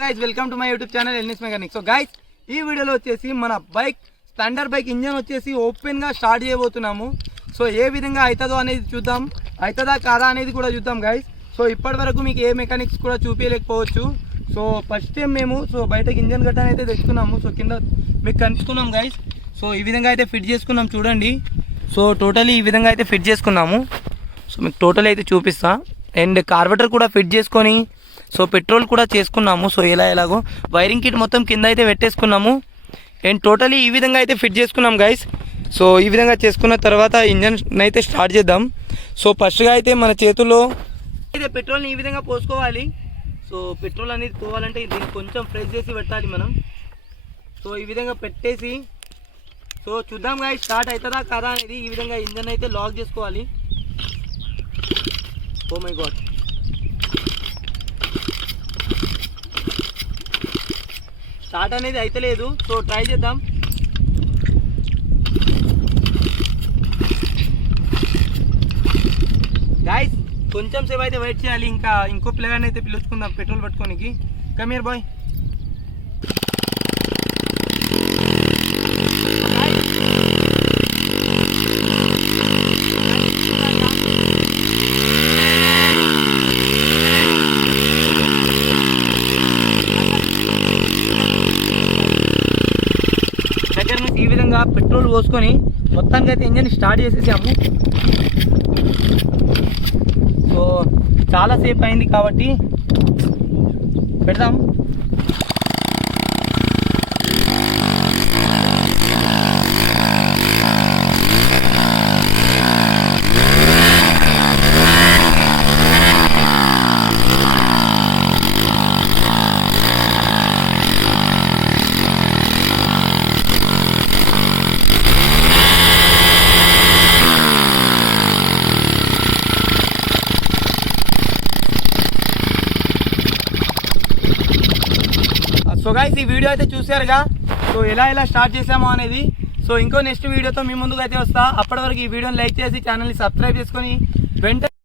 Guys welcome to my YouTube channel ఎల్నిస్ mechanic so guys ఈ వీడియోలో వచ్చేసి మన బైక్ స్టాండర్డ్ బైక్ ఇంజన్ వచ్చేసి ఓపెన్గా స్టార్ట్ చేయబోతున్నాము. సో ఏ విధంగా అవుతుందో అనేది చూద్దాం. అవుతుందా కాదా అనేది కూడా చూద్దాం గైస్ సో ఇప్పటి వరకు మీకు ఏ మెకానిక్స్ కూడా చూపించలేకపోవచ్చు. సో ఫస్ట్ టైం మేము సో బయటకి ఇంజన్ గట్ట అయితే తెచ్చుకున్నాము. సో కింద మీకు కనుక్కున్నాం గైస్ సో ఈ విధంగా అయితే ఫిట్ చేసుకున్నాం చూడండి. సో టోటలీ ఈ విధంగా అయితే ఫిట్ చేసుకున్నాము. సో మీకు టోటల్ అయితే చూపిస్తా. అండ్ కార్బెటర్ కూడా ఫిట్ చేసుకొని సో పెట్రోల్ కూడా చేసుకున్నాము. సో ఎలా ఎలాగో వైరింగ్ కిట్ మొత్తం కింద అయితే పెట్టేసుకున్నాము. అండ్ టోటలీ ఈ విధంగా అయితే ఫిట్ చేసుకున్నాం గైస్ సో ఈ విధంగా చేసుకున్న తర్వాత ఇంజన్ అయితే స్టార్ట్ చేద్దాం. సో ఫస్ట్గా అయితే మన చేతుల్లో అయితే పెట్రోల్ని ఈ విధంగా పోసుకోవాలి. సో పెట్రోల్ అనేది పోవాలంటే దీన్ని కొంచెం ఫ్రెష్ చేసి పెట్టాలి మనం. సో ఈ విధంగా పెట్టేసి సో చూద్దాం గాయ స్టార్ట్ అవుతుందా కదా అనేది ఈ విధంగా ఇంజన్ అయితే లాక్ చేసుకోవాలి. ఓ మై గాడ్ స్టార్ట్ అనేది అయితే లేదు సో ట్రై చేద్దాం. గాయస్ కొంచెం సేపు అయితే వెయిట్ చేయాలి. ఇంకా ఇంకో ప్లేయర్ అయితే పిలుచుకుందాం. పెట్రోల్ పట్టుకోనికి. కమీర్ బాయ్ విధంగా పెట్రోల్ పోసుకొని మొత్తానికి అయితే ఇంజన్ స్టార్ట్ చేసేసాము. సో చాలా సేపు అయింది కాబట్టి పెడదాం. సో గైస్ ఈ వీడియో అయితే చూసారుగా సో ఎలా ఎలా స్టార్ట్ చేసామో అనేది. సో ఇంకో నెక్స్ట్ వీడియోతో మీ ముందుకు అయితే వస్తా. అప్పటి వరకు ఈ వీడియోని లైక్ చేసి ఛానల్ని సబ్స్క్రైబ్ చేసుకొని వెంటనే